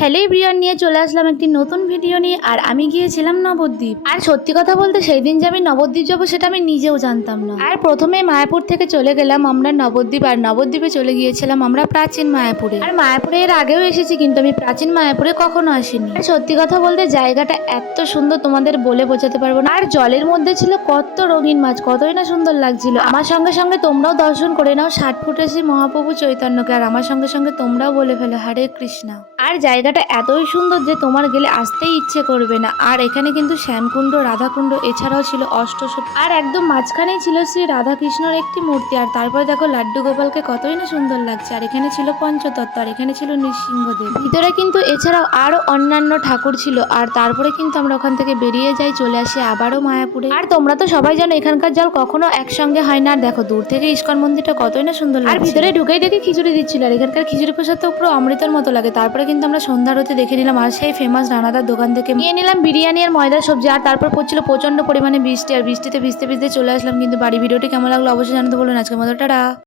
Hello everyone, নিয়ে চলে আসলাম একটি নতুন ভিডিও নিয়ে। আর আমি গিয়েছিলাম নবদ্বীপ। আর সত্যি কথা বলতে সেই দিন যে আমি নবদ্বীপ যাবো সেটা আমি নিজেও জানতাম না। আর প্রথমে মায়াপুর থেকে চলে গেলাম আমরা নবদ্বীপ, আর নবদ্বীপে চলে গিয়েছিলাম আমরা প্রাচীন মায়াপুরে। আর মায়াপুরে এর আগেও এসেছি, কিন্তু আমি প্রাচীন মায়াপুরে কখনো আসিনি। আর সত্যি কথা বলতে জায়গাটা এত সুন্দর তোমাদের বলে বোঝাতে পারবো না। আর জলের মধ্যে ছিল কত রঙিন মাছ, কতই না সুন্দর লাগছিল। আমার সঙ্গে সঙ্গে তোমরাও দর্শন করে নাও 60 ফুটের শ্রী মহাপ্রভু চৈতন্যকে, আর আমার সঙ্গে সঙ্গে তোমরাও বলে ফেলো হরে কৃষ্ণ। আর জায়গাটা এতই সুন্দর যে তোমার গেলে আসতেই ইচ্ছে করবে না। আর এখানে কিন্তু শ্যামকুণ্ড, রাধাকুণ্ড, এছাড়াও ছিল অষ্টসতী, আর একদম মাঝখানেই ছিল শ্রী রাধাকৃষ্ণর একটি মূর্তি। আর তারপরে দেখো লাড্ডু গোপালকে কতই না সুন্দর লাগছে। আর এখানে ছিল পঞ্চতত্ত্ব, আর এখানে ছিল নৃসিংহদেব। ভিতরে কিন্তু এছাড়াও আরো অন্যান্য ঠাকুর ছিল। আর তারপরে কিন্তু আমরা ওখান থেকে বেরিয়ে যাই, চলে আসি আবারও মায়াপুরে। আর তোমরা তো সবাই জানো এখানকার জল কখনো একসঙ্গে হয় না। আর দেখো দূর থেকে ইস্কন মন্দিরটা কতই না সুন্দর লাগে। আর ভিতরে ঢুকেই দেখি খিচুড়ি দিচ্ছিল, আর এখানকার খিচুড়ি প্রসাদ তো পুরো অমৃতের মতো লাগে। তারপরে কিন্তু আমরা সন্ধ্যা আরতি দেখে নিলাম, আর সেই ফেমাস রানাদার দোকান থেকে নিয়ে নিলাম বিরিয়ানি আর ময়দার সবজি। আর তারপর পড়ছিল প্রচন্ড পরিমাণে বৃষ্টি, আর বৃষ্টিতে ভিজতে ভিজতে চলে আসলাম কিন্তু বাড়ি। ভিডিওটি কেমন লাগলো অবশ্যই জানাতে বলুন। আজকের মতো টাটা।